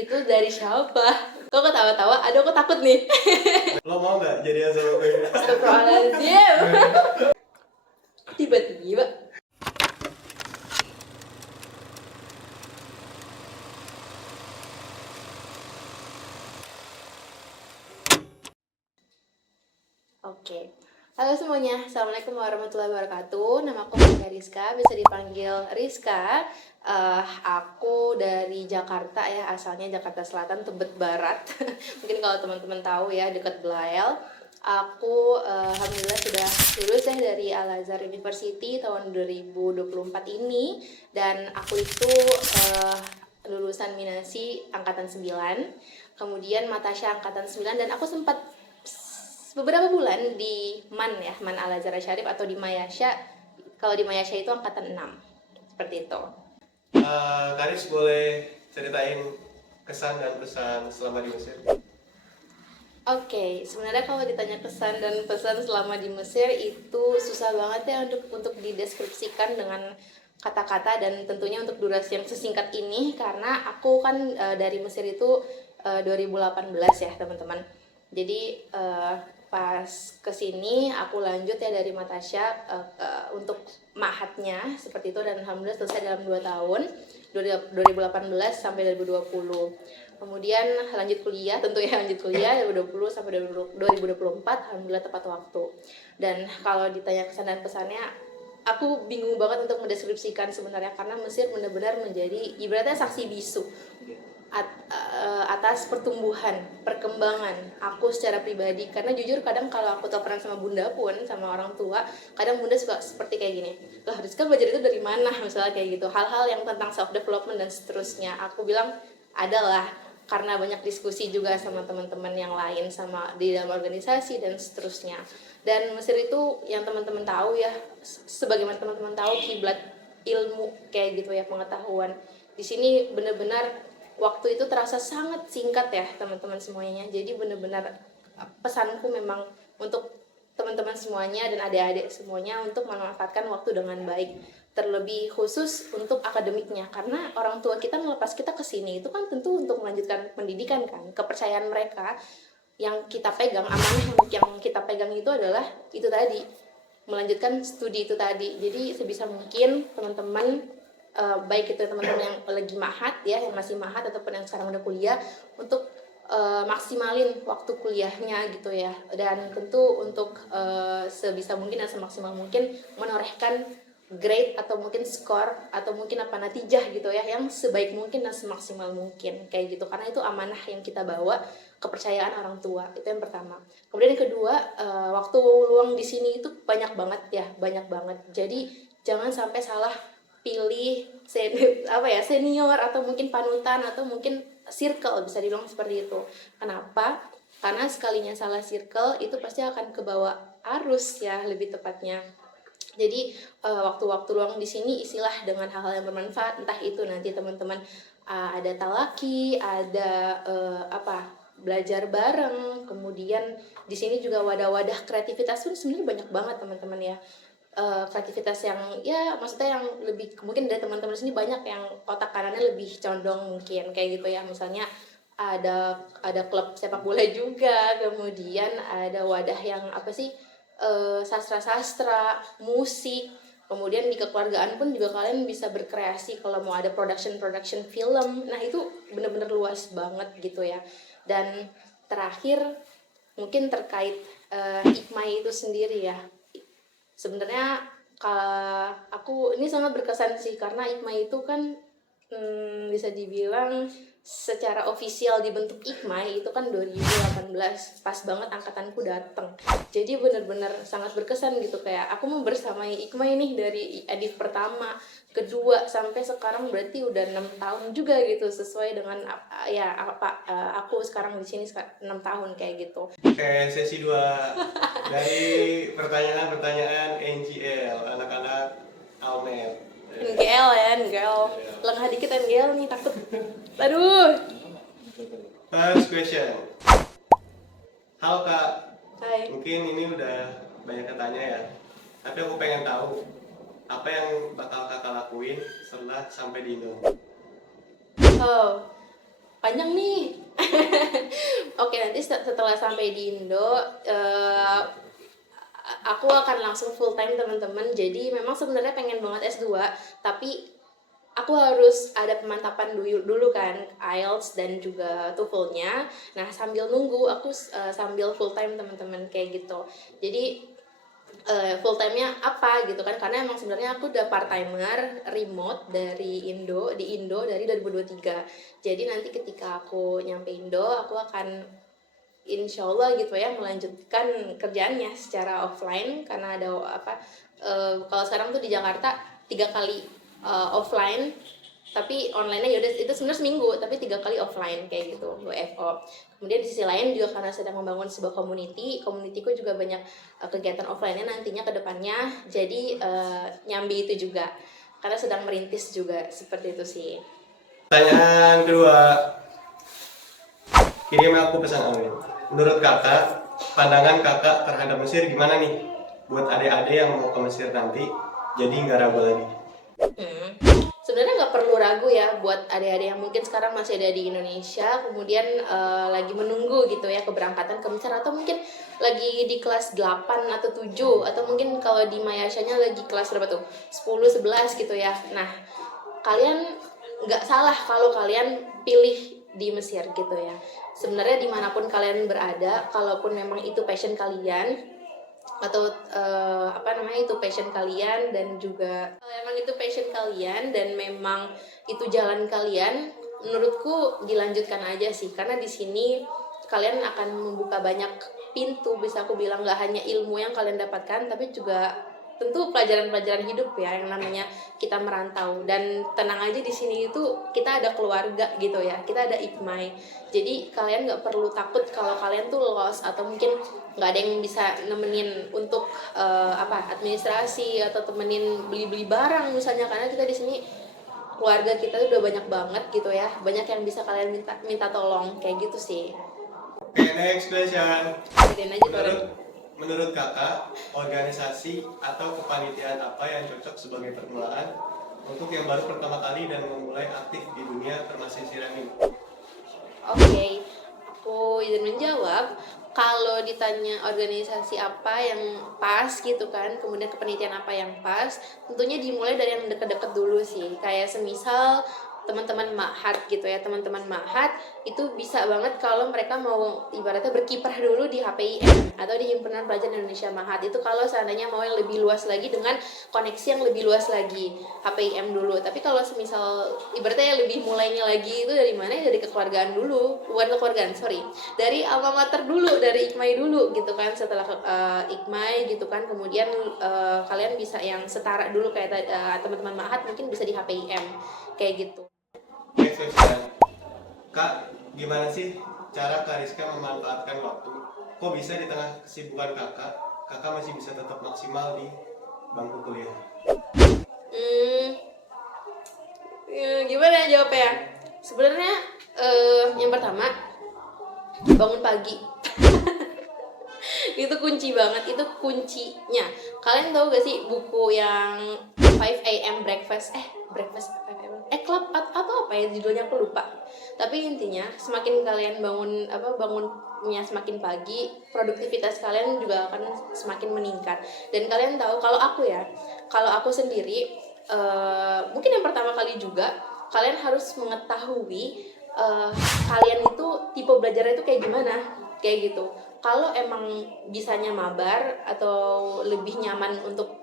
Itu dari siapa? Kok ketawa-tawa? Aduh, aku takut nih. Lo mau nggak jadian sama gue? Astagfirullahaladzim. Tiba-tiba. Oke. Halo semuanya, Assalamualaikum warahmatullahi wabarakatuh. Nama aku Rizka, bisa dipanggil Rizka. Aku dari Jakarta ya, asalnya Jakarta Selatan, Tebet Barat. Mungkin kalau teman-teman tahu ya, dekat Belael. Aku alhamdulillah sudah lulus ya dari Al-Azhar University tahun 2024 ini. Dan aku itu lulusan Minasi angkatan 9, kemudian Matasya angkatan 9, dan aku sempat beberapa bulan di MAN ya, MAN Al-Azhar Syarif atau di Mayasya. Kalau di Mayasya itu angkatan 6. Seperti itu. Karis boleh ceritain kesan dan pesan selama di Mesir? Oke, sebenarnya kalau ditanya kesan dan pesan selama di Mesir itu susah banget ya untuk dideskripsikan dengan kata-kata, dan tentunya untuk durasi yang sesingkat ini karena aku kan dari Mesir itu 2018 ya teman-teman. Jadi pas kesini aku lanjut ya dari Matasya untuk mahatnya seperti itu, dan alhamdulillah selesai dalam 2 tahun 2018 sampai 2020. Kemudian lanjut kuliah, tentu ya lanjut kuliah 2020 sampai 2024, alhamdulillah tepat waktu. Dan kalau ditanya kesan dan pesannya, aku bingung banget untuk mendeskripsikan sebenarnya, karena Mesir benar-benar menjadi ibaratnya saksi bisu atas pertumbuhan, perkembangan aku secara pribadi. Karena jujur kadang kalau aku teleponan sama bunda pun, sama orang tua, kadang bunda suka seperti kayak gini, lah Rizka belajar itu dari mana, misalnya kayak gitu, hal-hal yang tentang self development dan seterusnya. Aku bilang adalah karena banyak diskusi juga sama teman-teman yang lain, sama di dalam organisasi dan seterusnya. Dan Mesir itu yang teman-teman tahu ya, sebagaimana teman-teman tahu kiblat ilmu kayak gitu ya, pengetahuan. Di sini benar-benar waktu itu terasa sangat singkat ya teman-teman semuanya. Jadi benar-benar pesanku memang untuk teman-teman semuanya dan adik-adik semuanya untuk memanfaatkan waktu dengan baik, terlebih khusus untuk akademiknya, karena orang tua kita melepas kita ke sini itu kan tentu untuk melanjutkan pendidikan kan, kepercayaan mereka yang kita pegang, amanah yang kita pegang itu adalah itu tadi, melanjutkan studi itu tadi. Jadi sebisa mungkin teman-teman baik itu teman-teman yang lagi mahat ya, yang masih mahat ataupun yang sekarang udah kuliah, untuk maksimalin waktu kuliahnya gitu ya, dan tentu untuk sebisa mungkin dan semaksimal mungkin menorehkan grade atau mungkin skor atau mungkin natijah gitu ya, yang sebaik mungkin dan semaksimal mungkin kayak gitu, karena itu amanah yang kita bawa, kepercayaan orang tua. Itu yang pertama. Kemudian yang kedua, waktu luang di sini itu banyak banget ya, banyak banget. Jadi jangan sampai salah pilih senior atau mungkin panutan atau mungkin circle, bisa dibilang seperti itu. Kenapa? Karena sekalinya salah circle itu pasti akan kebawa arus ya, lebih tepatnya. Jadi waktu-waktu luang di sini isilah dengan hal-hal yang bermanfaat, entah itu nanti teman-teman ada talaki, ada belajar bareng. Kemudian di sini juga wadah-wadah kreativitas pun sebenarnya banyak banget teman-teman ya. Kreativitas yang ya maksudnya yang lebih mungkin dari teman-teman sini banyak yang otak kanannya lebih condong mungkin kayak gitu ya. Misalnya ada klub sepak bola juga, kemudian ada wadah yang sastra-sastra, musik. Kemudian di kekeluargaan pun juga kalian bisa berkreasi kalau mau ada production film. Nah itu benar-benar luas banget gitu ya. Dan terakhir mungkin terkait Ikmai itu sendiri ya. Sebenarnya kalau aku ini sangat berkesan sih, karena Ikmai itu kan bisa dibilang secara ofisial dibentuk Ikmai itu kan 2018, pas banget angkatanku datang. Jadi benar-benar sangat berkesan gitu, kayak aku membersamai Ikmai nih dari edit pertama, kedua sampai sekarang, berarti udah 6 tahun juga gitu, sesuai dengan aku sekarang di sini 6 tahun kayak gitu. Oke, sesi 2 dari pertanyaan-pertanyaan NGL, anak-anak Almet. NGL ya, NGL. Lengah dikit NGL nih, takut. Aduh. First question. Halo Kak. Hai. Mungkin ini udah banyak ketanya ya, tapi aku pengen tahu apa yang bakal Kakak lakuin setelah sampai di Indo. Oh, panjang nih. Oke, nanti setelah sampai di Indo, aku akan langsung full time teman-teman. Jadi memang sebenarnya pengen banget S2, tapi aku harus ada pemantapan dulu kan, IELTS dan juga TOEFL-nya. Nah, sambil nunggu aku sambil full time teman-teman kayak gitu. Jadi full time-nya apa gitu kan, karena emang sebenarnya aku udah part timer remote di Indo dari 2023. Jadi nanti ketika aku nyampe Indo, aku akan insya Allah gitu ya melanjutkan kerjaannya secara offline, karena ada kalau sekarang tuh di Jakarta 3 kali offline, tapi online-nya yaudah itu sebenarnya seminggu tapi 3 kali offline kayak gitu, WFO. Kemudian di sisi lain juga karena sedang membangun sebuah communityku juga banyak kegiatan offline-nya nantinya ke depannya, jadi nyambi itu juga karena sedang merintis juga, seperti itu sih. Pertanyaan kedua, kirim aku pesan Amin. Menurut kakak, pandangan kakak terhadap Mesir gimana nih? Buat adik-adik yang mau ke Mesir nanti, jadi nggak ragu lagi. Sebenarnya nggak perlu ragu ya buat adik-adik yang mungkin sekarang masih ada di Indonesia, kemudian lagi menunggu gitu ya keberangkatan ke Mesir, atau mungkin lagi di kelas 8 atau 7, atau mungkin kalau di Mayasyanya lagi kelas berapa tuh? 10, 11 gitu ya. Nah, kalian nggak salah kalau kalian pilih di Mesir gitu ya. Sebenarnya dimanapun kalian berada, kalaupun memang itu passion kalian, atau itu passion kalian, dan juga kalau emang itu passion kalian dan memang itu jalan kalian, menurutku dilanjutkan aja sih, karena di sini kalian akan membuka banyak pintu, bisa aku bilang, nggak hanya ilmu yang kalian dapatkan, tapi juga tentu pelajaran-pelajaran hidup ya, yang namanya kita merantau. Dan tenang aja, di sini itu kita ada keluarga gitu ya, kita ada Ikmai. Jadi kalian nggak perlu takut kalau kalian tuh lost, atau mungkin nggak ada yang bisa nemenin untuk administrasi, atau temenin beli-beli barang misalnya, karena kita di sini keluarga kita tuh udah banyak banget gitu ya, banyak yang bisa kalian minta tolong kayak gitu sih. Oke, next question. Menurut kakak, organisasi atau kepanitiaan apa yang cocok sebagai permulaan untuk yang baru pertama kali dan memulai aktif di dunia permasisiran ini? Oke, aku izin menjawab. Kalau ditanya organisasi apa yang pas gitu kan, kemudian kepanitiaan apa yang pas, tentunya dimulai dari yang deket-deket dulu sih. Kayak semisal teman-teman ma'had gitu ya, teman-teman ma'had itu bisa banget kalau mereka mau ibaratnya berkiprah dulu di HPIM atau di Himpunan Pelajar Indonesia Ma'had. Itu kalau seandainya mau yang lebih luas lagi dengan koneksi yang lebih luas lagi, HPIM dulu. Tapi kalau semisal ibaratnya yang lebih mulainya lagi itu dari mana? Dari kekeluargaan dulu, bukan kekeluargaan, sorry, dari alma mater dulu, dari Ikmai dulu gitu kan. Setelah Ikmai gitu kan, kemudian kalian bisa yang setara dulu kayak teman-teman Ma'had, mungkin bisa di HPIM kayak gitu. Next question. Kak, gimana sih cara Kak Rizka memanfaatkan waktu? Kok bisa di tengah kesibukan kakak masih bisa tetap maksimal di bangku kuliah? Gimana jawabnya? Sebenarnya yang pertama, bangun pagi. Itu kunci banget, itu kuncinya. Kalian tahu gak sih buku yang 5 AM breakfast club atau apa ya judulnya, aku lupa. Tapi intinya semakin kalian bangunnya semakin pagi, produktivitas kalian juga akan semakin meningkat. Dan kalian tahu, kalau aku sendiri, mungkin yang pertama kali juga kalian harus mengetahui kalian itu tipe belajarnya itu kayak gimana, kayak gitu. Kalau emang bisanya mabar atau lebih nyaman untuk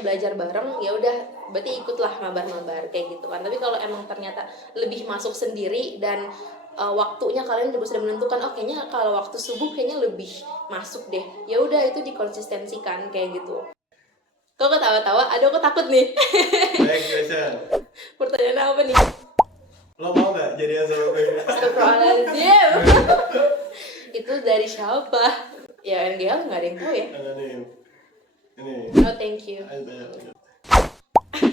belajar bareng, ya udah berarti ikutlah mabar-mabar kayak gitu kan. Tapi kalau emang ternyata lebih masuk sendiri dan waktunya kalian juga sudah menentukan, oh kayaknya kalau waktu subuh kayaknya lebih masuk deh, ya udah itu dikonsistensikan kayak gitu. Kok ketawa-tawa? Aduh, aku takut nih. Next question. Pertanyaan apa nih? Lo mau nggak jadian sama gue? Astagfirullahaladzim. Itu dari siapa? Ya NGL nggak ada yang tahu ya. Ini. No, thank you.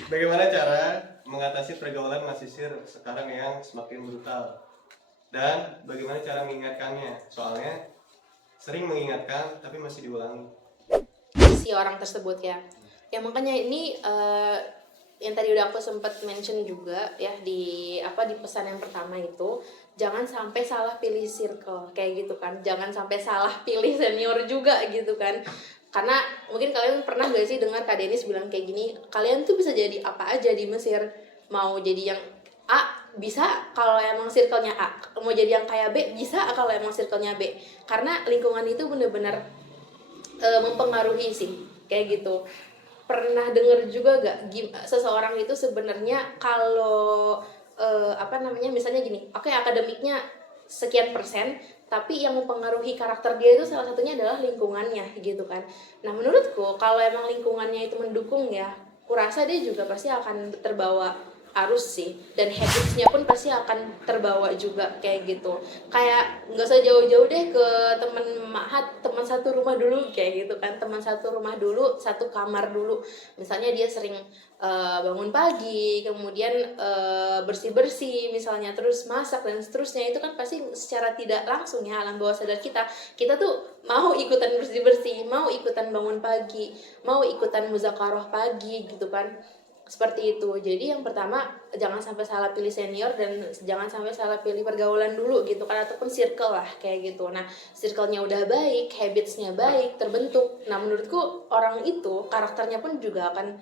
Bagaimana cara mengatasi pergaulan mahasiswa sekarang yang semakin brutal? Dan bagaimana cara mengingatkannya? Soalnya sering mengingatkan tapi masih diulangi. Si orang tersebut ya. Ya makanya ini yang tadi udah aku sempat mention juga ya di pesan yang pertama itu, jangan sampai salah pilih circle kayak gitu kan, jangan sampai salah pilih senior juga gitu kan. Karena mungkin kalian pernah gak sih dengar Kak Denis bilang kayak gini, kalian tuh bisa jadi apa aja di Mesir, mau jadi yang A bisa kalau emang circle-nya A, mau jadi yang kayak B bisa kalau emang circle-nya B, karena lingkungan itu bener-bener mempengaruhi sih kayak gitu. Pernah dengar juga gak seseorang itu sebenarnya kalau misalnya gini, oke, akademiknya sekian persen, tapi yang mempengaruhi karakter dia itu salah satunya adalah lingkungannya gitu kan. Nah menurutku kalau emang lingkungannya itu mendukung ya, kurasa dia juga pasti akan terbawa arus sih, dan habitsnya pun pasti akan terbawa juga kayak gitu. Kayak nggak usah jauh-jauh deh ke teman mahat, teman satu rumah dulu kayak gitu kan, teman satu rumah dulu, satu kamar dulu. Misalnya dia sering bangun pagi, kemudian bersih-bersih misalnya, terus masak dan seterusnya, itu kan pasti secara tidak langsung ya alam bawah sadar kita tuh mau ikutan bersih-bersih, mau ikutan bangun pagi, mau ikutan muzakarah pagi gitu kan. Seperti itu. Jadi yang pertama, jangan sampai salah pilih senior dan jangan sampai salah pilih pergaulan dulu gitu kan, ataupun circle lah kayak gitu. Nah, circle-nya udah baik, habits-nya baik, terbentuk. Nah, menurutku orang itu karakternya pun juga akan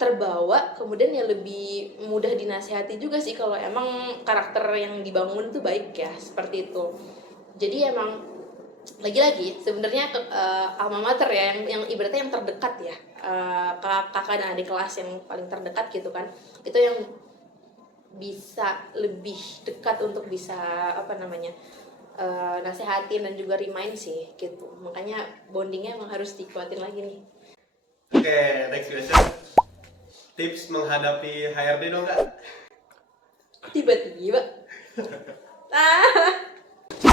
terbawa, kemudian ya lebih mudah dinasihati juga sih kalau emang karakter yang dibangun tuh baik ya, seperti itu. Jadi emang lagi-lagi sebenarnya alma mater ya yang ibaratnya yang terdekat ya, kakak dan adik kelas yang paling terdekat gitu kan, itu yang bisa lebih dekat untuk bisa nasehatin dan juga remind sih gitu. Makanya bondingnya emang harus dikuatin lagi nih. Oke, next question. Tips menghadapi HRD dong Kak. Tiba-tiba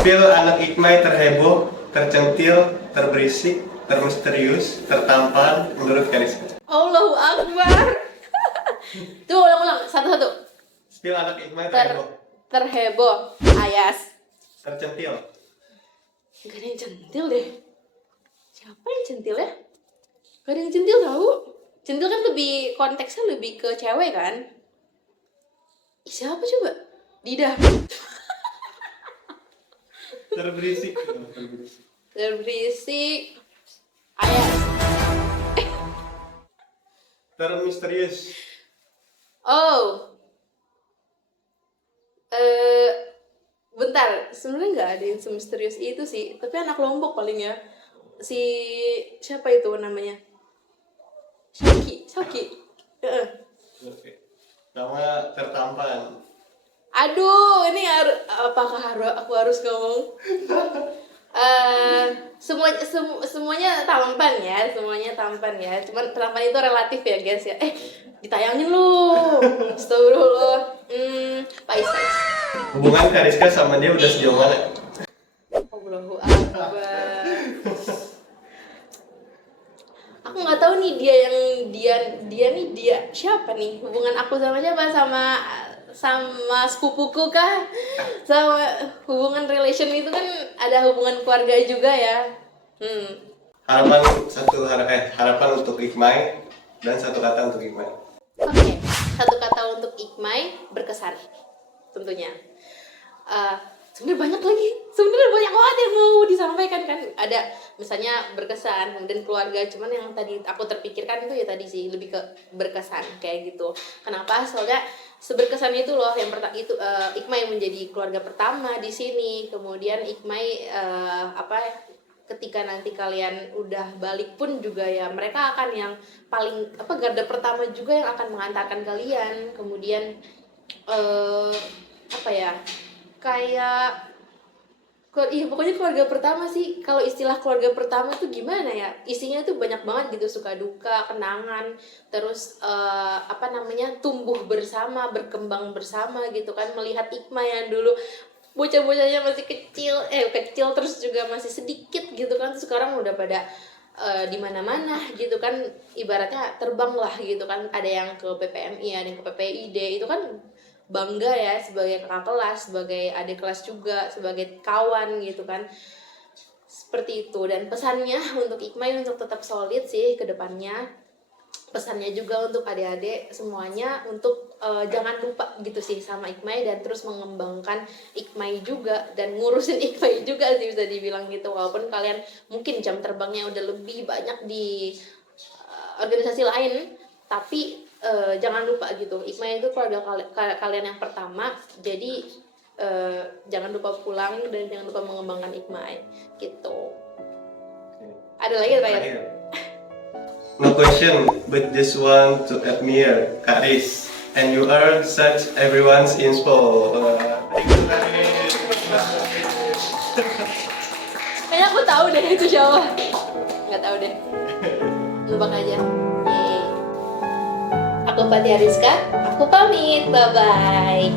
Feel anak Ikmai terheboh, tercentil, terberisik, termisterius, tertampan menurut Kaniska. Allahu Akbar. Tuh ulang-ulang satu-satu. Feel anak Ikmai terheboh, Terheboh, Ayas. tercentil. Gak ada yang centil deh. Siapa yang centil ya? Gak ada yang centil tahu. Centil kan lebih konteksnya lebih ke cewek kan? Siapa coba? Didah. Terberisik. Terberisik. Ayas. Termisterius. Oh. Bentar, sebenarnya nggak ada yang semisterius itu sih. Tapi anak Lombok paling ya. Si siapa itu namanya? Shoki. Oke. Nama tertampan. Aduh, ini apakah aku harus ngomong? Semuanya tampan ya, Cuman tampan itu relatif ya guys ya. Ditayangin lu. Astagfirullah. Pais. Hubungan Kariska sama dia udah sejauh mana? Allahu Akbar. Aku nggak tahu nih dia siapa nih, hubungan aku sama siapa, sama sepupuku kah, sama hubungan relation itu kan ada hubungan keluarga juga ya. Harapan untuk Ikmai dan satu kata untuk Ikmai. Oke, satu kata untuk Ikmai, berkesan tentunya. Sebenarnya banyak banget yang mau disampaikan kan. Ada misalnya berkesan, kemudian keluarga, cuman yang tadi aku terpikirkan itu ya tadi sih lebih ke berkesan kayak gitu. Kenapa? Soalnya seberkesan itu loh yang Ikmai menjadi keluarga pertama di sini. Kemudian Ikmai ketika nanti kalian udah balik pun juga ya mereka akan yang paling garda pertama juga yang akan mengantarkan kalian. Kemudian pokoknya keluarga pertama sih. Kalau istilah keluarga pertama tuh gimana ya, isinya tuh banyak banget gitu, suka duka, kenangan, terus tumbuh bersama, berkembang bersama gitu kan. Melihat Ikmai yang dulu bocah-bocahnya masih kecil terus juga masih sedikit gitu kan, terus sekarang udah pada di mana-mana gitu kan, ibaratnya terbang lah gitu kan. Ada yang ke PPMI, ada yang ke PPID, itu kan bangga ya sebagai kakak kelas, sebagai adik kelas juga, sebagai kawan gitu kan. Seperti itu. Dan pesannya untuk Ikmai untuk tetap solid sih ke depannya. pesannya juga untuk adik-adik semuanya untuk jangan lupa gitu sih sama IKMAI, dan terus mengembangkan IKMAI juga dan ngurusin IKMAI juga sih, bisa dibilang gitu. Walaupun kalian mungkin jam terbangnya udah lebih banyak di organisasi lain, tapi jangan lupa gitu, IKMAI itu keluarga kalian yang pertama. Jadi jangan lupa pulang dan jangan lupa mengembangkan IKMAI gitu. Ada lagi terakhir? No question, but just want to admire Kak Riz, and you are such everyone's inspo. Thank you, Kak Riz. Kayaknya aku tahu deh itu siapa. Nggak tahu deh. Lupa aja. Yeay. Aku Fathia Rizka, aku pamit. Bye-bye.